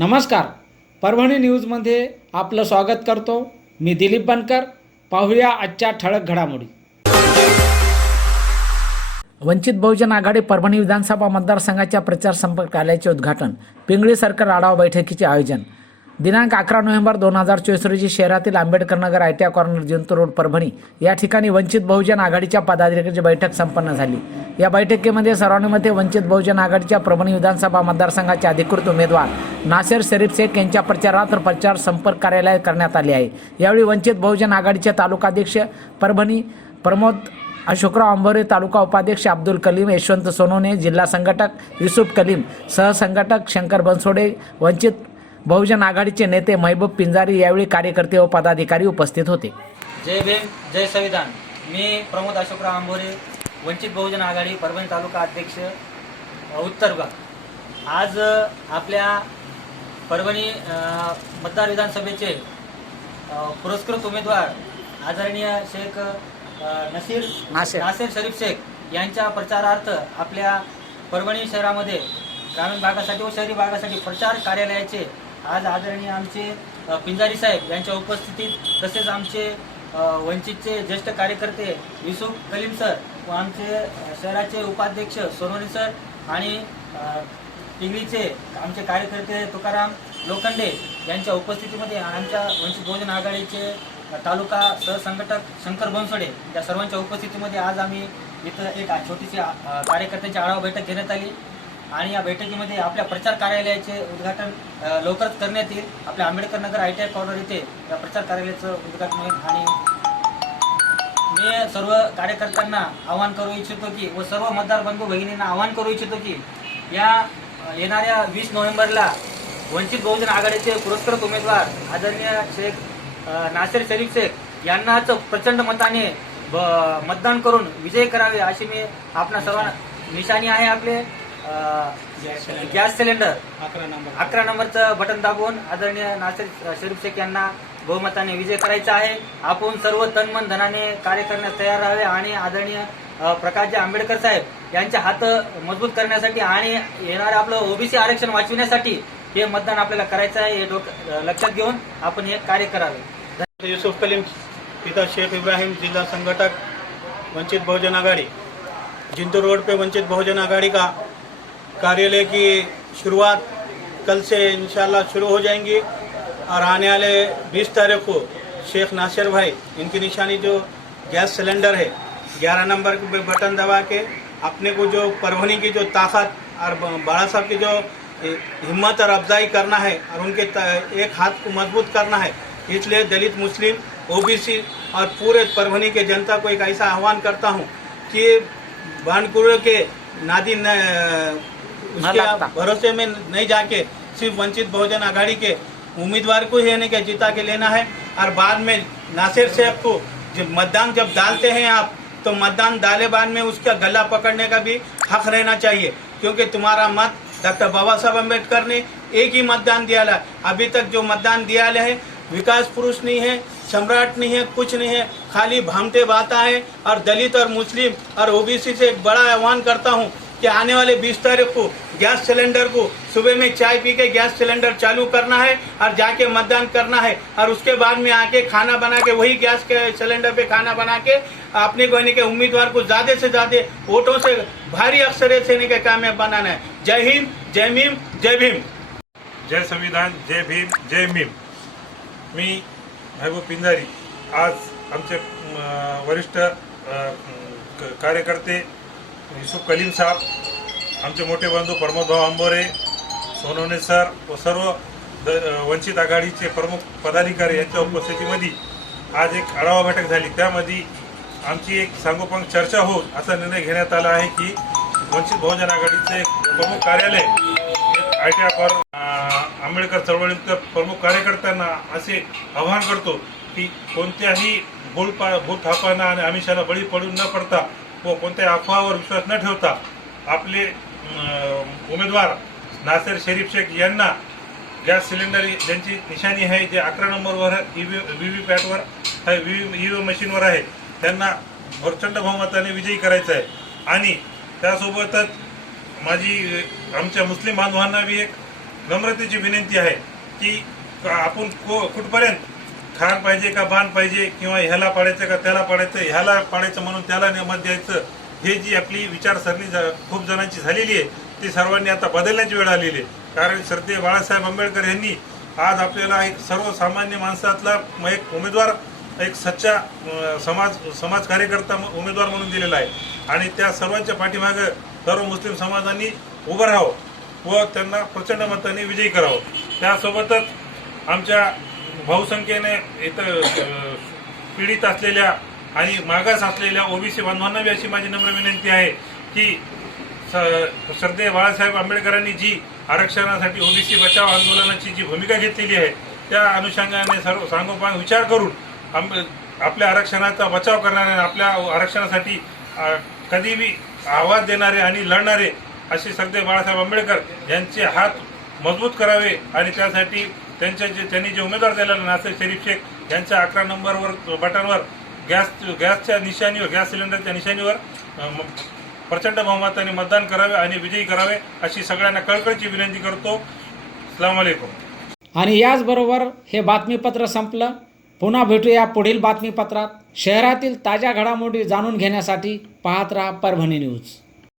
नमस्कार. परभणी न्यूजमध्ये आपलं स्वागत करतो. मी दिलीप बनकर. पाहूया आजच्या ठळक घडामोडी. वंचित बहुजन आघाडी परभणी विधानसभा मतदारसंघाच्या प्रचार संपर्क कार्यालयाचे उद्घाटन. पिंगळी सरकार आढावा बैठकीचे आयोजन. दिनांक अकरा नोव्हेंबर दोन हजार चोवीस रोजी शहरातील Ambedkar Nagar I T I corner Jintur road Parbhani या ठिकाणी वंचित बहुजन आघाडीच्या पदाधिकाऱ्यांची बैठक संपन्न झाली. या बैठकीमध्ये सर्वानुमते वंचित बहुजन आघाडीच्या परभणी विधानसभा मतदारसंघाचे अधिकृत उमेदवार नासेर शरीफ शेख यांच्या प्रचारार्थ प्रचार संपर्क कार्यालय करण्यात आले आहे. यावेळी वंचित बहुजन आघाडीचे तालुकाध्यक्ष परभणी प्रमोद अशोकराव अंबोरे तालुका उपाध्यक्ष अब्दुल कलीम यशवंत सोनोने जिल्हा संघटक युसुफ कलीम सहसंघटक शंकर बनसोडे वंचित बहुजन आघाडीचे नेते महबूब पिंजारी यावेळी कार्यकर्ते व पदाधिकारी उपस्थित होते. जय भीम जय संविधान. मी प्रमोद अशोकराव आंबोरे वंचित बहुजन आघाडी परभणी तालुका अध्यक्ष उत्तर विभाग आज आपल्या परभणी मतदार विधानसभेचे पुरस्कृत उमेदवार आदरणीय शेख नसीर नासेर. नासेर शरीफ शेख यांच्या प्रचारार्थ आपल्या परभणी शहरामध्ये ग्रामीण भागासाठी व शहरी भागासाठी प्रचार कार्यालयाचे आज आदरणीय आमचे पिंजारी साहेब यांच्या उपस्थितीत तसेच आमचे वंचितचे ज्येष्ठ कार्यकर्ते युसुफ कलीम सर व आमचे शहराचे उपाध्यक्ष सोनवणे सर आणि अ, आमचे कार्यकर्ते तुकाराम लोखंडे यांच्या उपस्थितीमध्ये आमच्या वंचित बहुजन आघाडीचे तालुका सहसंघटक शंकर बनसोडे या सर्वांच्या उपस्थितीमध्ये आज आम्ही इथं एक छोटीशी कार्यकर्त्यांची आढावा बैठक घेण्यात आली. आणि या बैठकीमध्ये आपल्या प्रचार कार्यालयाचे उद्घाटन लवकरच करण्यात येईल. आपल्या Ambedkar Nagar I T I corner इथे या प्रचार कार्यालयाचं उद्घाटन होईल. आणि मी सर्व कार्यकर्त्यांना आवाहन करू इच्छितो की व सर्व मतदार बंधू भगिनींना आवाहन करू इच्छितो की या येणाऱ्या वीस नोव्हेंबरला वंचित बहुजन आघाडीचे पुरस्कृत उमेदवार आदरणीय शेख नासिर नासेर शरीफ शेख यांनाच प्रचंड मताने ब- मतदान करून विजय करावे अशी मी आपणा सर्वांना निशाणी आहे आपले. Gas cylinder. अकरा नंबर. अकरा नंबरचं बटन दाबून आदरणीय नासिर शरीफ शेख यांना बहुमताने विजय करायचा आहे. आपण सर्व तनमन धनाने कार्य करण्यास तयार राहावे आणि आदरणीय प्रकाशजी आंबेडकर साहेब यांचे हात मजबूत करण्यासाठी आणि येणारे आपलं ओबीसी आरक्षण वाचविण्यासाठी हे मतदान आपल्याला करायचं आहे हे डोक- लक्षात घेऊन आपण हे कार्य करावे. यूसुफ कलीम पिता शेख इब्राहिम जिला संगठक वंचित बहुजन आघाड़ी. जिंतूर रोड पे वंचित बहुजन आघाड़ी का? कार्यालय की शुरुआत कल से इंशाल्लाह शुरू हो जाएँगी और आने वाले 20 तारीख को शेख नासिर भाई, इनकी निशानी जो गैस सिलेंडर है 11 नंबर पे बटन दबा के अपने को जो परभनी की जो ताकत और बाड़ा साहब की जो हिम्मत और अफजाई करना है और उनके एक हाथ को मज़बूत करना है, इसलिए दलित, मुस्लिम ओबीसी और पूरे परभनी के जनता को एक ऐसा आह्वान करता हूँ कि बानकुर के नादी उसके। भरोसे में नहीं जाके सिर्फ़ वंचित बहुजन आघाड़ी के उम्मीदवार को ही के जिता के लेना है। और बाद में नासिर शेख को जब मतदान जब डालते हैं आप तो मतदान डाले बाद में उसका गला पकड़ने का भी हक रहना चाहिए। क्योंकि तुम्हारा मत डॉक्टर बाबा साहब अंबेडकर ने एक ही मतदान दिया है अभी तक जो मतदान दिया है विकास पुरुष नहीं है सम्राट नहीं है कुछ नहीं है खाली भामते बाता है और दलित और मुस्लिम और ओबीसी से एक बड़ा आह्वान करता हूँ कि आने वाले 20 तारीख को गैस सिलेंडर को सुबह में चाय पी के गैस सिलेंडर चालू करना है और जाके मतदान करना है और उसके बाद में आके खाना बना के, वही गैस के सिलेंडर पे खाना बना के अपने को यानी के उम्मीदवार को ज़्यादा से ज़्यादा वोटों से भारी अक्षर से के कामयाब बनाना है। जय हिंद, जय भीम जय भीम। जय संविधान, जय भीम जय भीम। मी महबूब पिंजारी। आज आमचे वरिष्ठ कार्यकर्ते युसुफ कलीम साहेब आमचे मोठे बंधू प्रमोदभाऊ आंबोरे सोनवणे सर व सर्व द वंचित आघाडीचे प्रमुख पदाधिकारी यांच्या उपस्थितीमध्ये आज एक आढावा बैठक झाली. त्यामध्ये आमची एक सांगोपांग चर्चा होऊन असा निर्णय घेण्यात आला आहे की वंचित बहुजन आघाडीचे प्रमुख कार्यालय आय टी आर आंबेडकर चळवळीत प्रमुख कार्यकर्त्यांना असे आवाहन करतो की कोणत्याही भूल पा भूल आणि आमिषाला बळी पडून न पडता व कोणत्याही अफवावर विश्वास न ठेवता आपले उमेदवार नासेर शरीफ शेख यांना गॅस सिलेंडर ज्यांची निशाणी आहे जे अकरा नंबरवर व्ही व्ही पॅटवर व्ही व्ही मशीनवर आहे त्यांना प्रचंड बहुमताने विजयी करायचं आहे. आणि त्यासोबतच माझी आमच्या मुस्लिम बांधवांना बी एक नम्रतेची विनंती आहे की आपण को कुठपर्यंत खाण पाहिजे का बाण पाहिजे किंवा ह्याला पाडायचं का त्याला पाडायचं ह्याला पाडायचं म्हणून त्याला मत द्यायचं हे जी आपली विचारसरणी खूप जणांची झालेली आहे ती सर्वांनी आता बदलण्याची वेळ आलेली आहे. कारण श्रद्धे बाळासाहेब आंबेडकर यांनी आज आपल्याला एक सर्वसामान्य माणसातला एक उमेदवार एक सच्चा समाज समाज कार्यकर्ता म- उमेदवार म्हणून दिलेला आहे. आणि त्या सर्वांच्या पाठीमागं सर्व मुस्लिम समाजांनी उभं राहावं व त्यांना प्रचंड मताने विजयी करावं. त्यासोबतच आमच्या बहुसंख्येने इथं पीडित असलेल्या आणि मागास असलेल्या ओबीसी बांधवांना बी अशी माझी नम्र विनंती आहे की स- श्रद्धेय बाळासाहेब आंबेडकरांनी जी आरक्षणासाठी ओबीसी बचाव आंदोलनाची जी भूमिका घेतलेली आहे त्या अनुषंगाने सर्व सांगोपांग विचार करून आपल्या आरक्षणाचा बचाव करणारे आपल्या आरक्षणासाठी कधीबी आवाज देणारे आणि लढणारे असे श्रद्धेय बाळासाहेब आंबेडकर यांचे हात मजबूत करावे आणि त्यासाठी त्यांच्या जे त्यांनी जे उमेदवार दिलेला नासिर शरीफ शेख यांच्या अकरा नंबरवर बटनवर गॅस गॅसच्या निशाणीवर गॅस सिलेंडरच्या निशाणीवर प्रचंड बहुमताने मतदान करावे आणि विजयी करावे अशी सगळ्यांना कळकळीची विनंती करतो. अस्सलाम आणि याचबरोबर हे बातमीपत्र संपलं. पुन्हा भेटूया पुढील बातमीपत्रात. शहरातील ताज्या घडामोडी जाणून घेण्यासाठी पाहत राहा परभणी न्यूज.